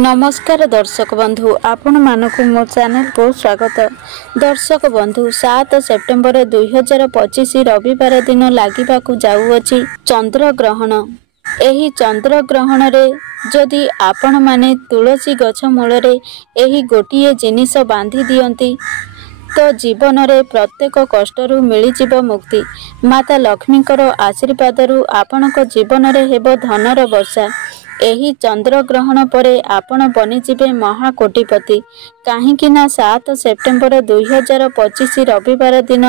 नमस्कार दर्शक बंधु आपण मानक मो चैनल को स्वागत। दर्शक बंधु 7 सेप्टेम्बर 2025 रविवार दिन लागिबाकु जाउअछि चंद्र ग्रहण। एही चंद्र ग्रहण रे जदि आपण माने तुलसी गछ मूल रे एही गोटिए जिनिस बांधी दियंती तो जीवन रे प्रत्येक कष्टरू मिली जीव मुक्ति। माता लक्ष्मीकर आशीर्वाद रु आपणक जीवन रे हेबो धनर वर्षा। एही चंद्र ग्रहण परे आपण बनिजिबे महाकोटिपति। काहींकि ना 7 सेप्टेम्बर 2025 रविवार दिन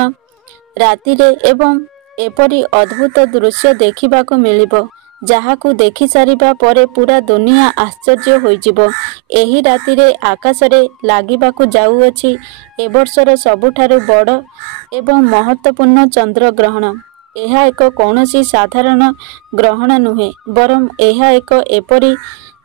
राति रे एवं एपरी अद्भुत दृश्य देखिबाकू मिलिबो जहाकू देखि सारिबा परे पूरा दुनिया आश्चर्य होइजिबो। एही राति रे आकाश रे लागिबाकू जाउअछि ए वर्षर सबुठारु बड़ एवं महत्वपूर्ण चंद्र ग्रहण। यह एक कौनसी साधारण ग्रहण नुहे बरम यह एक एपरी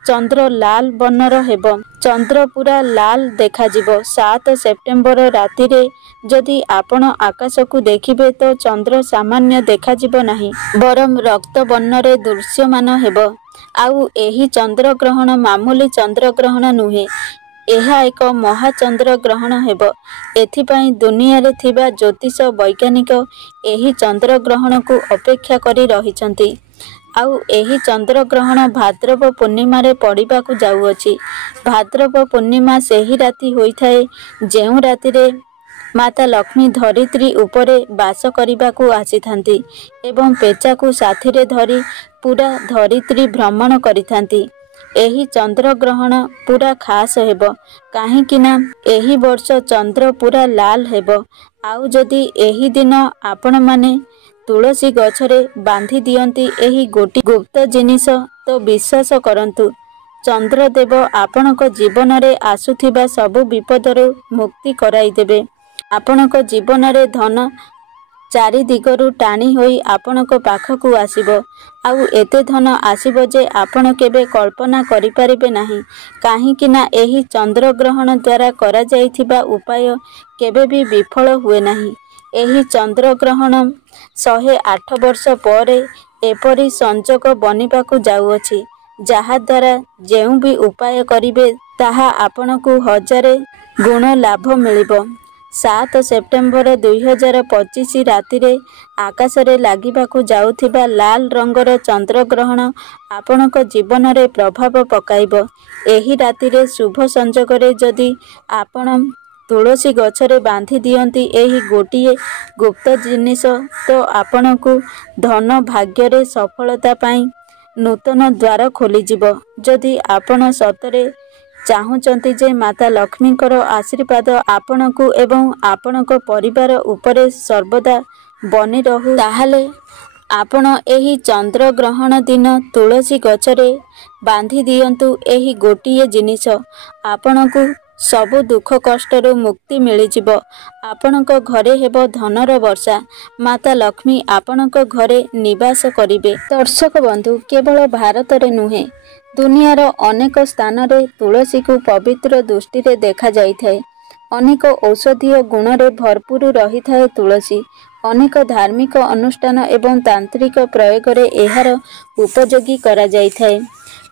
चंद्र लाल वर्णर हेब। चंद्र पूरा लाल देखाजिबो। 7 सेप्टेम्बर राति रे जदि आपण आकाश को देखिबे तो चंद्र सामान्य देखाजिबो नाही बरम रक्त वर्णरे दृश्यमान हेब। आउ एही चंद्र ग्रहण मामूली चंद्र ग्रहण नुहे, यह एक महाचंद्र ग्रहण हेब। एथिपाई दुनिया रे थिबा ज्योतिष वैज्ञानिक एही चंद्र ग्रहण को अपेक्षा करी रहिचंती। आउ एही चंद्र ग्रहण भाद्रव पूर्णिमा रे पड़िबाकू जाउअछि। भाद्रव पूर्णिमा सेही राति होइथाए जेउ राति रे माता लक्ष्मी धरित्री उपरे बास करिबाकू आसीथांती एवं पेचा को साथी रे धरी पूरा धरित्री भ्रमण करिथांती। एही चंद्र ग्रहण पूरा खास हेब काहींकि ना एही वर्ष चंद्र पूरा लाल हेब। आउ जदि एही दिन आपण माने तुलसी गछरे बांधी दियंती एही गोटी गुप्त जिनिस तो विश्वास करंतु चंद्रदेव आपणक जीवन रे आसुथिबा सबु विपदरु मुक्ति कराई देबे। आपणक जीवन रे धन चारि दिगरु टाणी होई आपणक पाखकू आसीबो। आउ एते धन आसीबो जे आपण केबे कल्पना करि परिबे नाही। काहींकि ना एही चंद्र ग्रहण द्वारा करा जाइथिबा उपाय केबे भी विफल हुए नाही। एही चंद्र ग्रहण 108 वर्ष परे एपरी संजोग बनिबाकू जाउअछि जहा द्वारा जेउ भी उपाय करिबे ताहा आपणकू 1000 गुण लाभ मिलिबो। 7 सेप्टेम्बर 2025 राति रे आकाश रे लागिबाकू जाउथिबा लाल रंगर चंद्र ग्रहण आपणक जीवन रे प्रभाव पकाइबो। एही राति रे शुभ संजोग रे जदि आपण तुलसी गछरे बांधी दियंती एही गोटिए गुप्त जिनिस तो आपणकू धन भाग्य रे सफलता पाई नूतन द्वार खोली जिवो। जदि आपण सतरे चाहुचंती जे माता लक्ष्मीकर आशीर्वाद आपणकू एवं आपणक परिवार उपरे सर्वदा बनी रहू ताहाले आपण एही चंद्र ग्रहण दिन तुलसी गछरे बांधी दियंतु एही गोटिए जिनिस आपणकू सबु दुख कष्टरू मुक्ति मिली जिवो। आपणक घरे हेबो धनर वर्षा। माता लक्ष्मी आपणक घरे निवास करिवे। दर्शक बंधु केवल भारत रे नुहे दुनियार अनेक स्थान रे तुलसी को पवित्र दृष्टि रे देखा जाई थाए। अनेक औषधीय गुण रे भरपूर रही थाए तुलसी। अनेक धार्मिक अनुष्ठान एवं तांत्रिक प्रयोग रे एहार उपयोगी करा जाई थाए।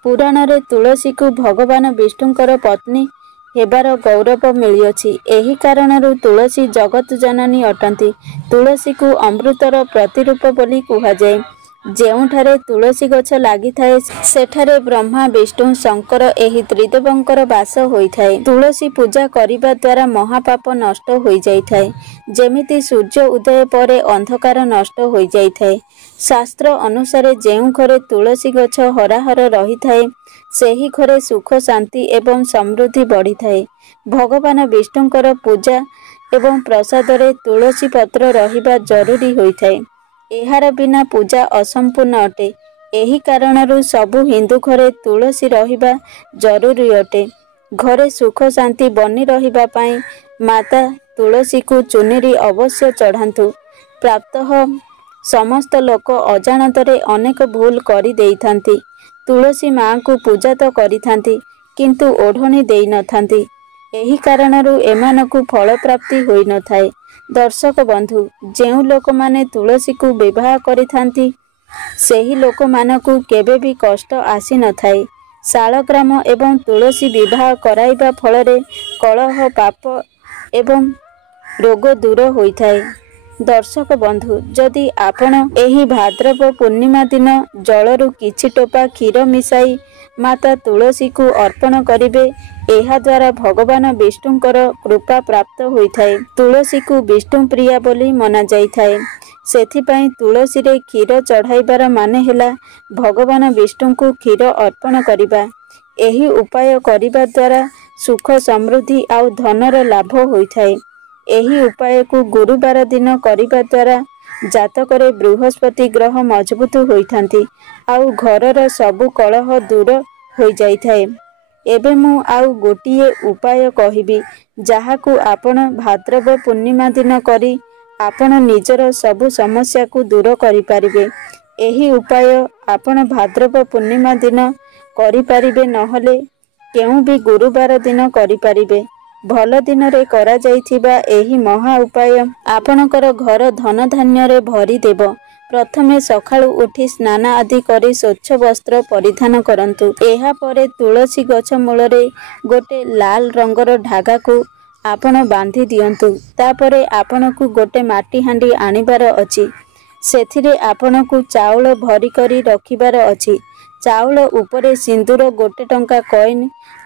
पुराण रे तुलसी को भगवान विष्णुकर पत्नी हेबार गौरव मिलियछि। एही कारणरू तुलसी जगत जननी अटंती। तुलसी को अमृतर प्रतिरूप बोली कुहा जाए। जेउठारे तुलसी गछ लागि थाए सेठारे ब्रह्मा विष्णु शंकर एही त्रिदेवंकर वास होइथाए। तुलसी पूजा करिबा द्वारा महापाप नष्ट होई जाई थाए। जेमिति सूर्य उदय परे अंधकार नष्ट होई जाई थाए। शास्त्र अनुसार जेउ घरे तुलसी गछ हराहर रही थाए सेही घरे सुख शांति एवं समृद्धि बढ़ी थाए। भगवान विष्णुकर पूजा एवं प्रसाद रे तुलसी पत्र रहिबा जरूरी होई थाए। एहार बिना पूजा असंपूर्ण अटे। एही कारणरू सबु हिंदू घरे तुलसी रहिबा जरूरी अटे। घरे सुख शांति बनी रहिबा पाई माता तुलसी को चुनरी अवश्य चढ़ांतु। प्राप्तः समस्त लोक अजाणतरे अनेक भूल करी देइथांती। तुलसी माँ को पूजा तो करिथांती किंतु ओढ़णी देई न थांती। एही कारणरू एमानकू फल प्राप्ति होई न थाए। दर्शक बंधु जेउ लोक माने तुलसी को विवाह करिथांती सेही लोक मानकू केबे भी कष्ट आसी न थाए। ଶାଳଗ୍ରାମ ଏବଂ ତୁଳସୀ ବିବାହ କରାଇବା ଫଳରେ କଳହ ପାପ ଏବଂ ରୋଗ ଦୂର ହୋଇଥାଏ। ଦର୍ଶକ ବନ୍ଧୁ, ଯଦି ଆପଣ ଏହି ଭାଦ୍ରବ ପୂର୍ଣ୍ଣିମା ଦିନ ଜଳରୁ କିଛି ଟୋପା କ୍ଷୀର ମିଶାଇ ମାତା ତୁଳସୀକୁ ଅର୍ପଣ କରିବେ, ଏହାଦ୍ୱାରା ଭଗବାନ ବିଷ୍ଣୁଙ୍କର କୃପା ପ୍ରାପ୍ତ ହୋଇଥାଏ। ତୁଳସୀକୁ ବିଷ୍ଣୁ ପ୍ରିୟା ବୋଲି ମନାଯାଇଥାଏ। ସେଥିପାଇଁ ତୁଳସୀରେ କ୍ଷୀର ଚଢ଼ାଇବାର ମାନେ ହେଲା ଭଗବାନ ବିଷ୍ଣୁଙ୍କୁ କ୍ଷୀର ଅର୍ପଣ କରିବା। ଏହି ଉପାୟ କରିବା ଦ୍ୱାରା ସୁଖ ସମୃଦ୍ଧି ଆଉ ଧନର ଲାଭ ହୋଇଥାଏ। ଏହି ଉପାୟକୁ ଗୁରୁବାର ଦିନ କରିବା ଦ୍ୱାରା ଜାତକରେ ବୃହସ୍ପତି ଗ୍ରହ ମଜବୁତ ହୋଇଥାନ୍ତି ଆଉ ଘରର ସବୁ କଳହ ଦୂର ହୋଇଯାଇଥାଏ। ଏବେ ମୁଁ ଆଉ ଗୋଟିଏ ଉପାୟ କହିବି, ଯାହାକୁ ଆପଣ ଭାଦ୍ରବ ପୂର୍ଣ୍ଣିମା ଦିନ କରି ଆପଣ ନିଜର ସବୁ ସମସ୍ୟାକୁ ଦୂର କରିପାରିବେ। ଏହି ଉପାୟ ଆପଣ ଭାଦ୍ରବ ପୂର୍ଣ୍ଣିମା ଦିନ କରିପାରିବେ, ନହେଲେ କେଉଁ ବି ଗୁରୁବାର ଦିନ କରିପାରିବେ। ଭଲ ଦିନରେ କରାଯାଇଥିବା ଏହି ମହା ଉପାୟ ଆପଣଙ୍କର ଘର ଧନଧାନ୍ୟରେ ଭରିଦେବ। ପ୍ରଥମେ ସକାଳୁ ଉଠି ସ୍ନାନ ଆଦି କରି ସ୍ୱଚ୍ଛ ବସ୍ତ୍ର ପରିଧାନ କରନ୍ତୁ। ଏହାପରେ ତୁଳସୀ ଗଛ ମୂଳରେ ଗୋଟେ ଲାଲ ରଙ୍ଗର ଧାଗାକୁ ଆପଣ ବାନ୍ଧି ଦିଅନ୍ତୁ। ତାପରେ ଆପଣଙ୍କୁ ଗୋଟେ ମାଟି ହାଣ୍ଡି ଆଣିବାର ଅଛି। ସେଥିରେ ଆପଣଙ୍କୁ ଚାଉଳ ଭରି କରି ରଖିବାର ଅଛି। ଚାଉଳ ଉପରେ ସିନ୍ଦୁର, ଗୋଟେ ଟଙ୍କା କଏନ୍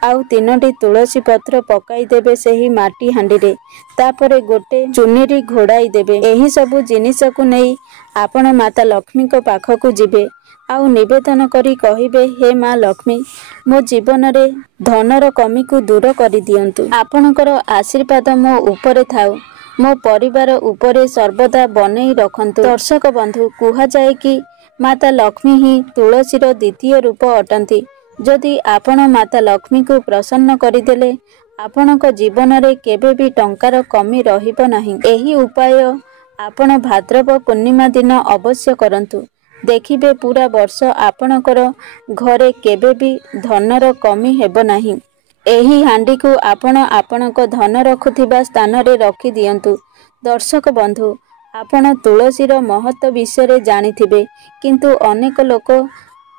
ଆଉ 3ଟି ତୁଳସୀ ପତ୍ର ପକାଇଦେବେ ସେହି ମାଟି ହାଣ୍ଡିରେ। ତାପରେ ଗୋଟେ ଚୁନରି ଘୋଡ଼ାଇ ଦେବେ। ଏହି ସବୁ ଜିନିଷକୁ ନେଇ ଆପଣ ମାତା ଲକ୍ଷ୍ମୀଙ୍କ ପାଖକୁ ଯିବେ ଆଉ ନିବେଦନ କରି କହିବେ, ହେ ମା ଲକ୍ଷ୍ମୀ, ମୋ ଜୀବନରେ ଧନର କମିକୁ ଦୂର କରିଦିଅନ୍ତୁ। ଆପଣଙ୍କର ଆଶୀର୍ବାଦ ମୋ ଉପରେ ଥାଉ। ମୋ ପରିବାର ଉପରେ ସର୍ବଦା ବନେଇ ରଖନ୍ତୁ। ଦର୍ଶକ ବନ୍ଧୁ, କୁହାଯାଏ କି ମାତା ଲକ୍ଷ୍ମୀ ହିଁ ତୁଳସୀର ଦ୍ୱିତୀୟ ରୂପ ଅଟନ୍ତି। ଯଦି ଆପଣ ମାତା ଲକ୍ଷ୍ମୀଙ୍କୁ ପ୍ରସନ୍ନ କରିଦେଲେ, ଆପଣଙ୍କ ଜୀବନରେ କେବେ ବି ଟଙ୍କାର କମି ରହିବ ନାହିଁ। ଏହି ଉପାୟ ଆପଣ ଭାଦ୍ରବ ପୂର୍ଣ୍ଣିମା ଦିନ ଅବଶ୍ୟ କରନ୍ତୁ। ଦେଖିବେ ପୁରା ବର୍ଷ ଆପଣଙ୍କର ଘରେ କେବେ ବି ଧନର କମି ହେବ ନାହିଁ। ଏହି ହାଣ୍ଡିକୁ ଆପଣ ଆପଣଙ୍କ ଧନ ରଖୁଥିବା ସ୍ଥାନରେ ରଖିଦିଅନ୍ତୁ। ଦର୍ଶକ ବନ୍ଧୁ, ଆପଣ ତୁଳସୀର ମହତ୍ତ୍ୱ ବିଷୟରେ ଜାଣିଥିବେ, କିନ୍ତୁ ଅନେକ ଲୋକ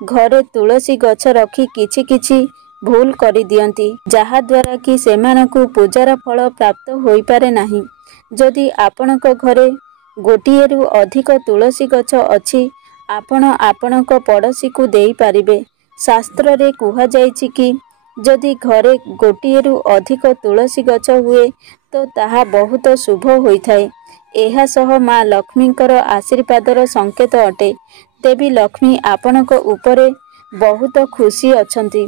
ଘରେ ତୁଳସୀ ଗଛ ରଖି କିଛି କିଛି ଭୁଲ କରିଦିଅନ୍ତି, ଯାହାଦ୍ୱାରା କି ସେମାନଙ୍କୁ ପୂଜାର ଫଳ ପ୍ରାପ୍ତ ହୋଇପାରେ ନାହିଁ। ଯଦି ଆପଣଙ୍କ ଘରେ ଗୋଟିଏରୁ ଅଧିକ ତୁଳସୀ ଗଛ ଅଛି, ଆପଣ ଆପଣଙ୍କ ପଡ଼ୋଶୀକୁ ଦେଇପାରିବେ। ଶାସ୍ତ୍ରରେ କୁହାଯାଇଛି କି ଯଦି ଘରେ ଗୋଟିଏରୁ ଅଧିକ ତୁଳସୀ ଗଛ ହୁଏ ତ ତାହା ବହୁତ ଶୁଭ ହୋଇଥାଏ। ଏହା ସହ ମା ଲକ୍ଷ୍ମୀଙ୍କର ଆଶୀର୍ବାଦର ସଂକେତ ଅଟେ। ଦେବୀ ଲକ୍ଷ୍ମୀ ଆପଣଙ୍କ ଉପରେ ବହୁତ ଖୁସି ଅଛନ୍ତି।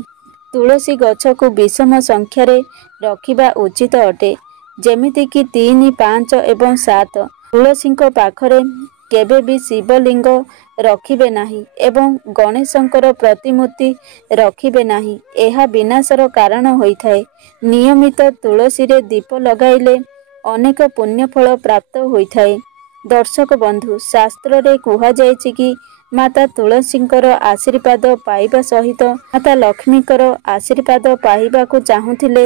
ତୁଳସୀ ଗଛକୁ ବିଷମ ସଂଖ୍ୟାରେ ରଖିବା ଉଚିତ ଅଟେ, ଯେମିତିକି 3, 5 ଏବଂ 7। ତୁଳସୀଙ୍କ ପାଖରେ କେବେ ବି ଶିବଲିଙ୍ଗ ରଖିବେ ନାହିଁ ଏବଂ ଗଣେଶଙ୍କର ପ୍ରତିମୂର୍ତ୍ତି ରଖିବେ ନାହିଁ। ଏହା ବିନାଶର କାରଣ ହୋଇଥାଏ। ନିୟମିତ ତୁଳସୀରେ ଦୀପ ଲଗାଇଲେ ଅନେକ ପୁଣ୍ୟଫଳ ପ୍ରାପ୍ତ ହୋଇଥାଏ। ଦର୍ଶକ ବନ୍ଧୁ, ଶାସ୍ତ୍ରରେ କୁହାଯାଇଛି କି ମାତା ତୁଳସୀଙ୍କର ଆଶୀର୍ବାଦ ପାଇବା ସହିତ ମାତା ଲକ୍ଷ୍ମୀଙ୍କର ଆଶୀର୍ବାଦ ପାଇବାକୁ ଚାହୁଁଥିଲେ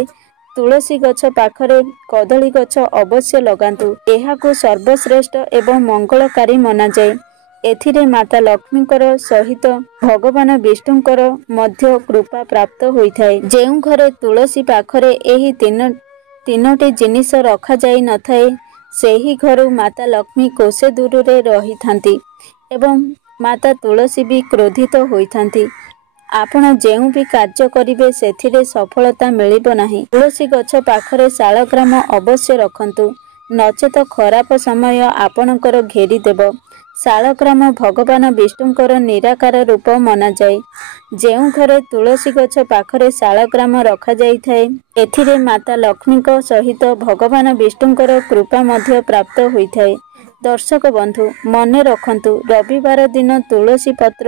ତୁଳସୀ ଗଛ ପାଖରେ କଦଳୀ ଗଛ ଅବଶ୍ୟ ଲଗାନ୍ତୁ। ଏହାକୁ ସର୍ବଶ୍ରେଷ୍ଠ ଏବଂ ମଙ୍ଗଳକାରୀ ମନାଯାଏ। ଏଥିରେ ମାତା ଲକ୍ଷ୍ମୀଙ୍କର ସହିତ ଭଗବାନ ବିଷ୍ଣୁଙ୍କର ମଧ୍ୟ କୃପା ପ୍ରାପ୍ତ ହୋଇଥାଏ। ଯେଉଁ ଘରେ ତୁଳସୀ ପାଖରେ ଏହି ତିନୋଟି ଜିନିଷ ରଖାଯାଇ ନଥାଏ, ସେହି ଘରୁ ମାତା ଲକ୍ଷ୍ମୀ କୋଷେ ଦୂରରେ ରହିଥାନ୍ତି ଏବଂ ମାତା ତୁଳସୀ ବି କ୍ରୋଧିତ ହୋଇଥାନ୍ତି। ଆପଣ ଯେଉଁ ବି କାର୍ଯ୍ୟ କରିବେ ସେଥିରେ ସଫଳତା ମିଳିବ ନାହିଁ। ତୁଳସୀ ଗଛ ପାଖରେ ଶାଳଗ୍ରାମ ଅବଶ୍ୟ ରଖନ୍ତୁ, ନଚେତ ଖରାପ ସମୟ ଆପଣଙ୍କର ଘେରିଦେବ। ଶାଳଗ୍ରାମ ଭଗବାନ ବିଷ୍ଣୁଙ୍କର ନିରାକାର ରୂପ ମନାଯାଏ। ଯେଉଁ ଘରେ ତୁଳସୀ ଗଛ ପାଖରେ ଶାଳଗ୍ରାମ ରଖାଯାଇଥାଏ, ଏଥିରେ ମାତା ଲକ୍ଷ୍ମୀଙ୍କ ସହିତ ଭଗବାନ ବିଷ୍ଣୁଙ୍କର କୃପା ମଧ୍ୟ ପ୍ରାପ୍ତ ହୋଇଥାଏ। ଦର୍ଶକ ବନ୍ଧୁ, ମନେ ରଖନ୍ତୁ, ରବିବାର ଦିନ ତୁଳସୀ ପତ୍ର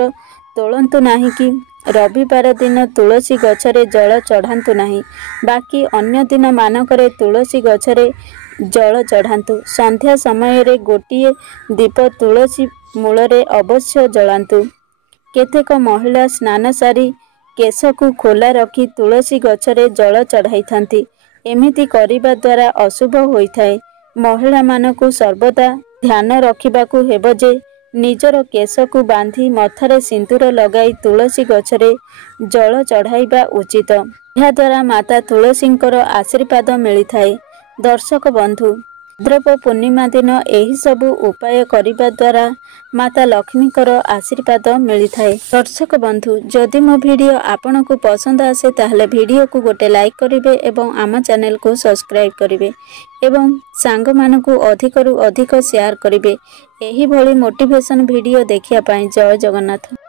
ତୋଳନ୍ତୁ ନାହିଁ କି ରବିବାର ଦିନ ତୁଳସୀ ଗଛରେ ଜଳ ଚଢ଼ାନ୍ତୁ ନାହିଁ। ବାକି ଅନ୍ୟ ଦିନ ମାନଙ୍କରେ ତୁଳସୀ ଗଛରେ ଜଳ ଚଢ଼ାନ୍ତୁ। ସନ୍ଧ୍ୟା ସମୟରେ ଗୋଟିଏ ଦୀପ ତୁଳସୀ ମୂଳରେ ଅବଶ୍ୟ ଜଳାନ୍ତୁ। କେତେକ ମହିଳା ସ୍ନାନ ସାରି କେଶକୁ ଖୋଲା ରଖି ତୁଳସୀ ଗଛରେ ଜଳ ଚଢ଼ାଇଥାନ୍ତି। ଏମିତି କରିବା ଦ୍ୱାରା ଅଶୁଭ ହୋଇଥାଏ। ମହିଳାମାନଙ୍କୁ ସର୍ବଦା ଧ୍ୟାନ ରଖିବାକୁ ହେବ ଯେ ନିଜର କେଶକୁ ବାନ୍ଧି ମଥାରେ ସିନ୍ଦୁର ଲଗାଇ ତୁଳସୀ ଗଛରେ ଜଳ ଚଢ଼ାଇବା ଉଚିତ। ଏହାଦ୍ୱାରା ମାତା ତୁଳସୀଙ୍କର ଆଶୀର୍ବାଦ ମିଳିଥାଏ। ଦର୍ଶକ ବନ୍ଧୁ, ଭାଦ୍ରବ ପୂର୍ଣ୍ଣିମା ଦିନ ଏହିସବୁ ଉପାୟ କରିବା ଦ୍ୱାରା ମାତା ଲକ୍ଷ୍ମୀଙ୍କର ଆଶୀର୍ବାଦ ମିଳିଥାଏ। ଦର୍ଶକ ବନ୍ଧୁ, ଯଦି ମୋ ଭିଡ଼ିଓ ଆପଣଙ୍କୁ ପସନ୍ଦ ଆସେ ତାହେଲେ ଭିଡ଼ିଓକୁ ଗୋଟେ ଲାଇକ୍ କରିବେ ଏବଂ ଆମ ଚ୍ୟାନେଲକୁ ସବସ୍କ୍ରାଇବ୍ କରିବେ ଏବଂ ସାଙ୍ଗମାନଙ୍କୁ ଅଧିକରୁ ଅଧିକ ସେୟାର କରିବେ। ଏହିଭଳି ମୋଟିଭେସନ୍ ଭିଡ଼ିଓ ଦେଖିବା ପାଇଁ। ଜୟ ଜଗନ୍ନାଥ।